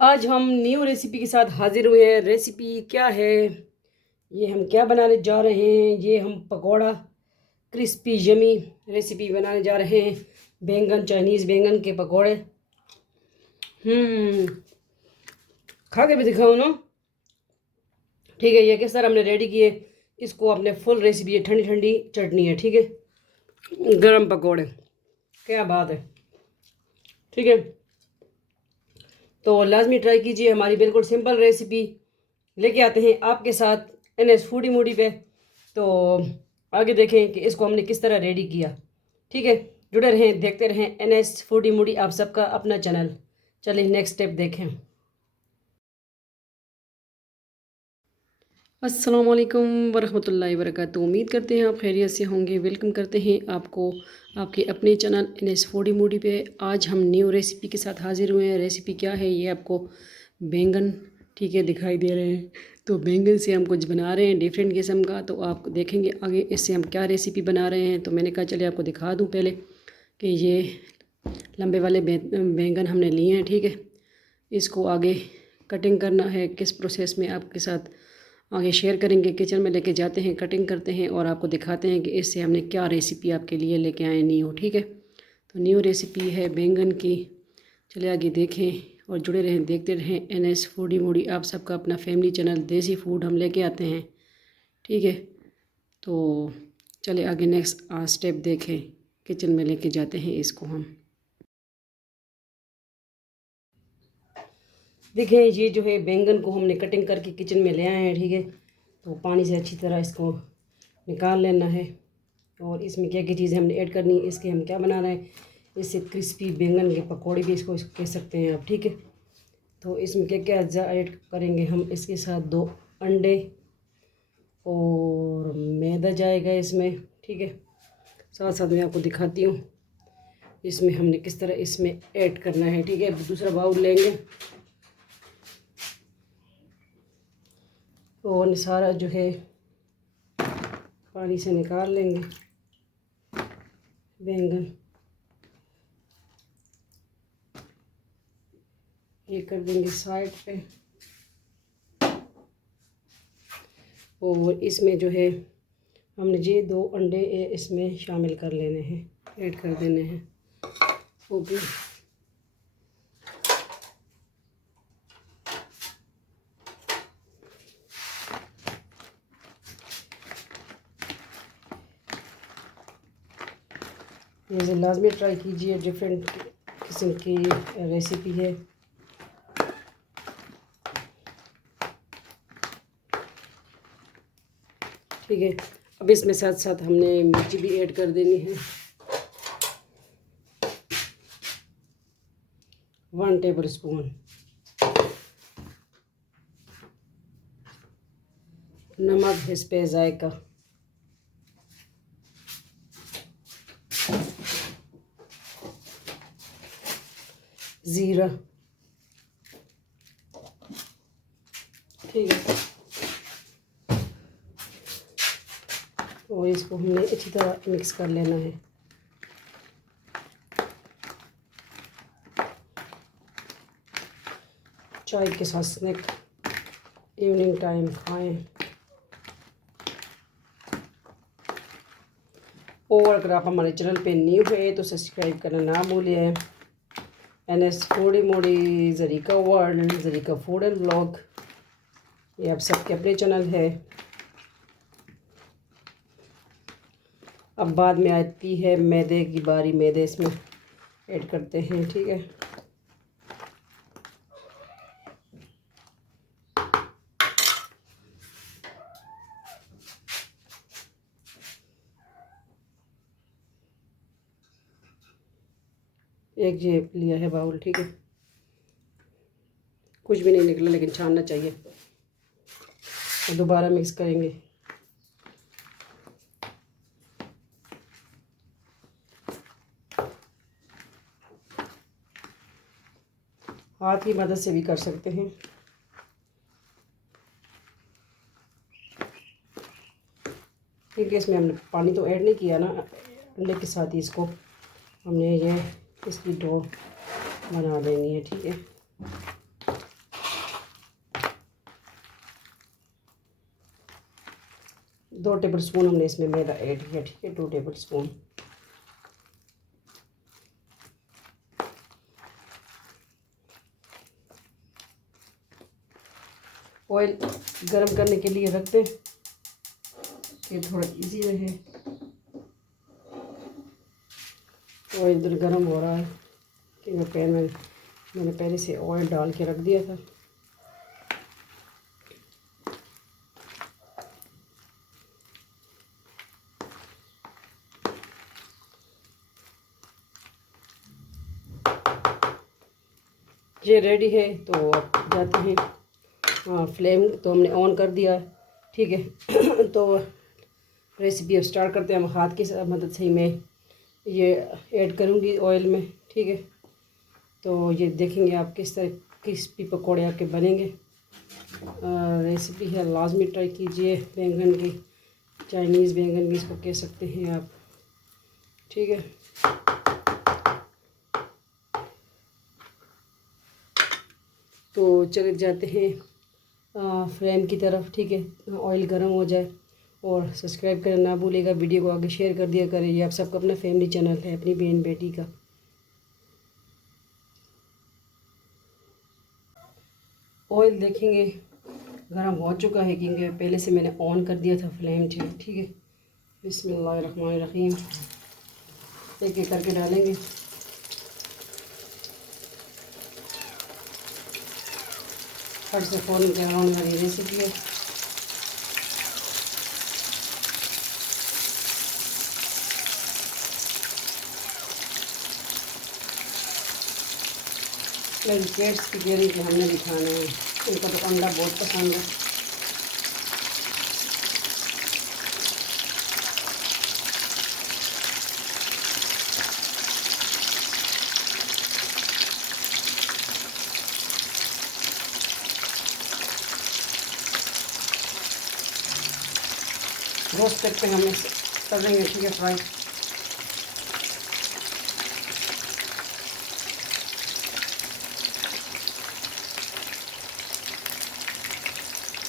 आज हम new recipe के साथ हाजिर हुए हैं। रेसिपी क्या है, ये हम क्या बनाने जा रहे हैं? ये हम पकोड़ा क्रिस्पी यमी रेसिपी बनाने जा रहे हैं। बैंगन, चाइनीज़ बैंगन के पकोड़े। हम्म खा के भी दिखाओ ना। ठीक है, ये किस तरह हमने रेडी किए, इसको अपने फुल रेसिपी। ये ठंडी ठंडी चटनी है, ठीक है, गरम पकोड़े, क्या बात है। ठीक है, तो लाजमी ट्राई कीजिए। हमारी बिल्कुल सिंपल रेसिपी लेके आते हैं आपके साथ NS फूडी मूडी पे। तो आगे देखें कि इसको हमने किस तरह रेडी किया। ठीक है, जुड़े रहें, देखते रहें NS फूडी मूडी, आप सबका अपना चैनल। चलिए नेक्स्ट स्टेप देखें। अस्सलाम वालेकुम वरहमतुल्लाहि वबरकातुहू। उम्मीद करते हैं आप खैरियत से होंगे। वेलकम करते हैं आपको आपके अपने चैनल NS फूडी मूडी पे। आज हम न्यू रेसिपी के साथ हाजिर हुए हैं। रेसिपी क्या है, ये आपको बैंगन, ठीक है, दिखाई दे रहे हैं। तो बैंगन से हम कुछ बना रहे हैं डिफरेंट किस्म का। तो आप देखेंगे आगे इससे हम क्या रेसिपी बना रहे हैं। तो मैंने कहा चलिए आपको दिखा दूँ पहले कि ये लंबे वाले बैंगन हमने लिए हैं। ठीक है, इसको आगे कटिंग करना है। किस प्रोसेस में आपके साथ आगे शेयर करेंगे। किचन में लेके जाते हैं, कटिंग करते हैं और आपको दिखाते हैं कि इससे हमने क्या रेसिपी आपके लिए लेके आए न्यू। ठीक है, तो न्यू रेसिपी है बैंगन की। चले आगे देखें और जुड़े रहें, देखते रहें NS फूडी मूडी, आप सबका अपना फैमिली चैनल। देसी फूड हम लेके आते हैं। ठीक है, तो चले आगे नेक्स्ट स्टेप देखें। किचन में लेके जाते हैं इसको हम। देखें, ये जो है बैंगन को हमने कटिंग करके किचन में ले आए हैं। ठीक है, तो पानी से अच्छी तरह इसको निकाल लेना है। और इसमें क्या क्या चीज़ें हमने ऐड करनी है, इसके हम क्या बना रहे हैं, इससे क्रिस्पी बैंगन के पकौड़े भी इसको कह सकते हैं आप। ठीक है, तो इसमें क्या क्या अज्जा ऐड करेंगे हम, इसके साथ 2 अंडे और मैदा जाएगा इसमें। ठीक है, साथ साथ मैं आपको दिखाती हूँ इसमें हमने किस तरह इसमें ऐड करना है। ठीक है, दूसरा बाउल लेंगे और सारा जो है पानी से निकाल लेंगे बैंगन। ये कर देंगे साइड पे। और इसमें जो है हमने ये 2 अंडे इसमें शामिल कर लेने हैं, ऐड कर देने हैं। ओके, ये लाजमी ट्राई कीजिए, डिफरेंट किस्म की रेसिपी है। ठीक है, अब इसमें साथ साथ हमने मिर्ची भी ऐड कर देनी है, 1 टेबल स्पून। नमक हिस्पे जायका। ज़ीरा। ठीक है, और इसको हमने अच्छी तरह मिक्स कर लेना है। चाय के साथ स्नैक, इवनिंग टाइम खाएं। और अगर आप हमारे चैनल पे न्यू है तो सब्सक्राइब करना ना भूलिए। NS foodie Moody, Zarika world, Zarika food and blog, ये आप सबके अपने चैनल है। अब बाद में आती है मैदे की बारी। मैदे इसमें ऐड करते हैं। ठीक है, एक ये लिया है बाउल। ठीक है, कुछ भी नहीं निकला लेकिन छानना चाहिए। तो दोबारा मिक्स करेंगे। हाथ की मदद से भी कर सकते हैं। क्योंकि इसमें हमने पानी तो ऐड नहीं किया ना, अंडे के साथ ही इसको हमने ये इसकी डो बना देनी है। ठीक है, 2 टेबल स्पून हमने इसमें मैदा ऐड किया, ठीक है, 2 टेबल स्पून। ऑयल गरम करने के लिए रखते हैं कि थोड़ा इजी रहे। ऑयल इधर गरम हो रहा है कि मैं पैन में मैंने पहले से ऑयल डाल के रख दिया था। ये रेडी है तो अब जाते हैं। हाँ, फ्लेम तो हमने ऑन कर दिया, ठीक है। तो रेसिपी अब स्टार्ट करते हैं। हम हाथ की मदद से ही मैं ये ऐड करूँगी ऑयल में, ठीक है। तो ये देखेंगे आप किस तरह क्रिस्पी पकौड़े आपके बनेंगे। रेसिपी है, लाजमी ट्राई कीजिए। बैंगन की, चाइनीज़ बैंगन भी इसको कह सकते हैं आप, ठीक है। तो चले जाते हैं फ्लेम की तरफ, ठीक है। ऑयल गर्म हो जाए और सब्सक्राइब करना ना भूलिएगा, वीडियो को आगे शेयर कर दिया करें। ये आप सबका अपना फैमिली चैनल है, अपनी बहन बेटी का। ऑयल देखेंगे गर्म हो चुका है क्योंकि पहले से मैंने ऑन कर दिया था फ्लेम, ठीक है। बिस्मिल्लाहिर्रहमानिर्रहीम। एक एक करके डालेंगे। फट से फ़ौरन तैयार वाली रेसिपी है। मेरे पेट्स की कह रही कि हमने भी खाने हैं, उनको तो अंडा बहुत पसंद है। रोस्ट करके हमें कर देंगे, ठीक है, फ्राई।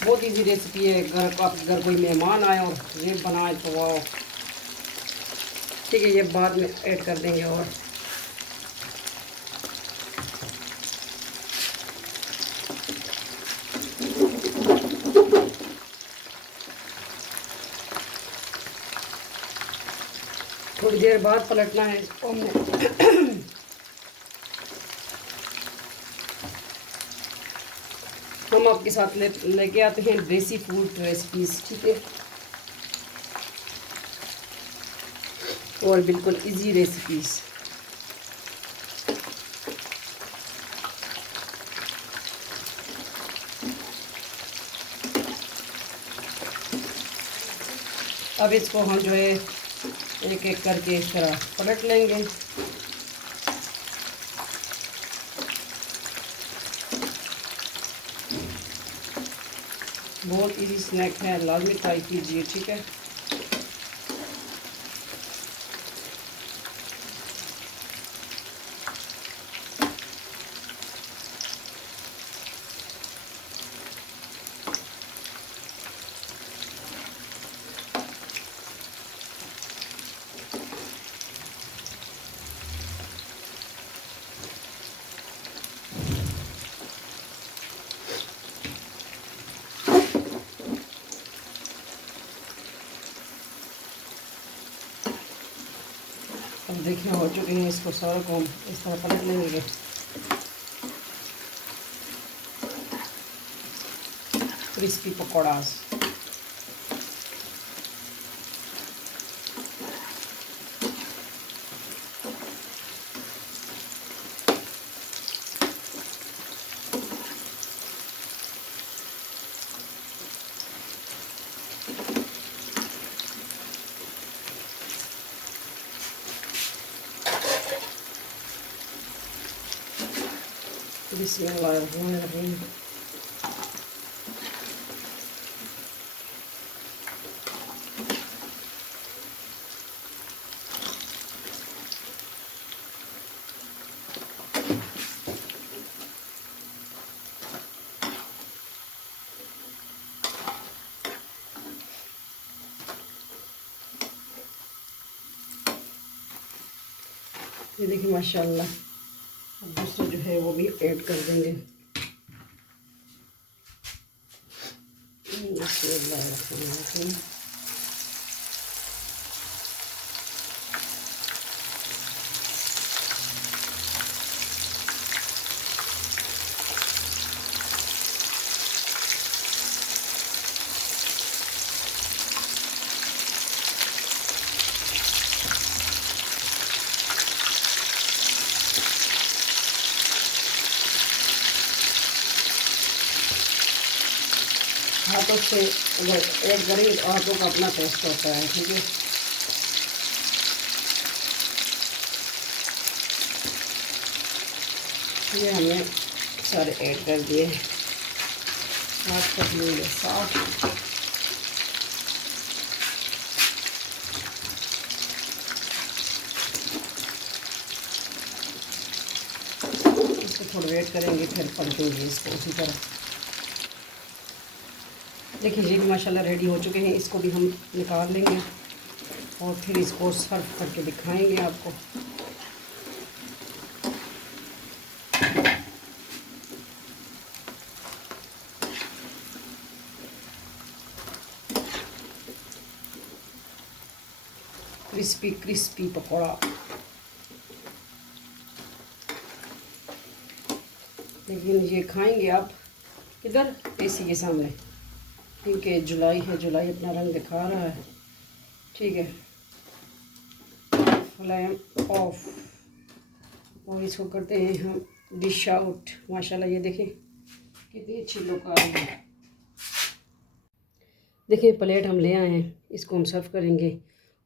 बहुत इजी रेसिपी है। घर कोई मेहमान आए और ये बनाए तो वाह, ठीक है। ये बाद में ऐड कर देंगे। और थोड़ी देर बाद पलटना है इसको हमने। हम आपके साथ लेके आते हैं देसी फूड रेसिपीज़, ठीक है, और बिल्कुल इजी रेसिपीज़। अब इसको हम जो है एक एक करके इस तरह पलट लेंगे। बहुत इजी स्नैक है, लाजमी ट्राई कीजिए, ठीक है। अब देखिए हो चुके हैं। इसको सारा को इस तरह पलट लेंगे। क्रिस्पी पकौड़ास। बिस्मिल्लाहिर्रहमानिर्रहीम। ये देखिए माशाल्लाह। अब दूसरा जो है वो भी ऐड कर देंगे। बिस्मिल्लाहिर्रहमानिर्रहीम। हाथों से अगर ऐड करेंगे तो हाथों का अपना टेस्ट होता है, ठीक है। ये हमने सारे ऐड कर दिए। हाथ कर लेंगे साफ। इसको थोड़ा वेट करेंगे, फिर पलटेंगे इसको उसी तरह। देखिए ये भी माशाल्लाह रेडी हो चुके हैं। इसको भी हम निकाल लेंगे और फिर इसको सर्व करके दिखाएंगे आपको। Crispy crispy pakora. लेकिन ये खाएंगे आप किधर? एसी के सामने, क्योंकि जुलाई है, जुलाई अपना रंग दिखा रहा है, ठीक है। फ्लेम ऑफ और इसको करते हैं हम डिश आउट। माशाल्लाह ये देखें कितनी अच्छी लुक आ रही है। देखिए प्लेट हम ले आए हैं, इसको हम सर्व करेंगे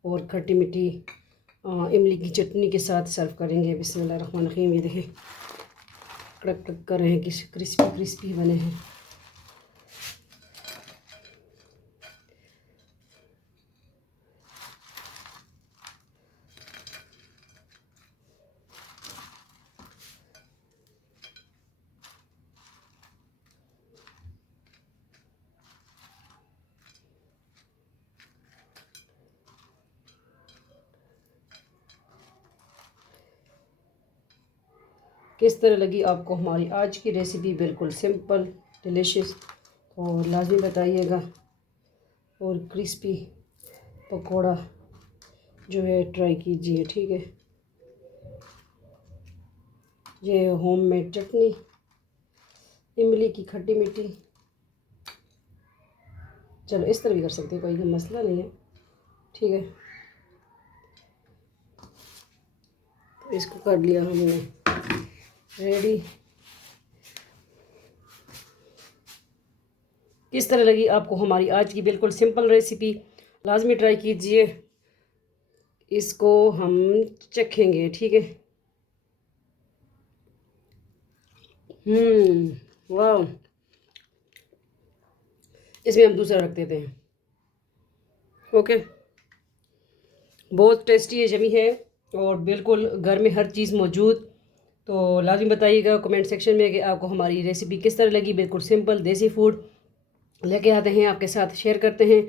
और खट्टी मीठी इमली की चटनी के साथ सर्व करेंगे। बिस्मिल्लाहिर्रहमानिर्रहीम। ये देखें कड़क कड़क कर रहे हैं, क्रिस्पी क्रिस्पी बने हैं। किस तरह लगी आपको हमारी आज की रेसिपी? बिल्कुल सिंपल डिलीशियस, और लाजमी बताइएगा। और क्रिस्पी पकोड़ा जो है ट्राई कीजिए, ठीक है। ये होममेड चटनी इमली की खट्टी मीठी, चलो इस तरह भी कर सकते हैं, कोई मसला नहीं है, ठीक है। तो इसको कर लिया हमने रेडी। किस तरह लगी आपको हमारी आज की बिल्कुल सिंपल रेसिपी? लाजमी ट्राई कीजिए, इसको हम चखेंगे, ठीक है। वाह, इसमें हम दूसरा रख देते हैं। ओके, बहुत टेस्टी है, यम्मी है और बिल्कुल घर में हर चीज़ मौजूद। तो लाजमी बताइएगा कमेंट सेक्शन में कि आपको हमारी रेसिपी किस तरह लगी। बिल्कुल सिंपल देसी फूड लेके आते हैं, आपके साथ शेयर करते हैं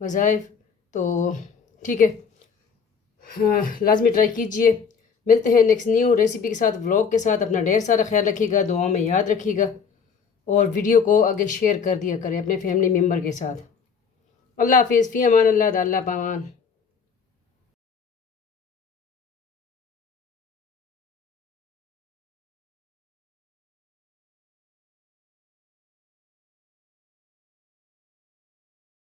वज़ाइफ, तो ठीक है। हाँ, लाजमी ट्राई कीजिए। मिलते हैं नेक्स्ट न्यू रेसिपी के साथ, व्लॉग के साथ। अपना ढेर सारा ख्याल रखिएगा, दुआओं में याद रखिएगा और वीडियो को आगे शेयर कर दिया करें अपने फैमिली मेम्बर के साथ। अल्लाह हाफिज़, फ़ी अमान अल्लाह, अल्लाह पामान।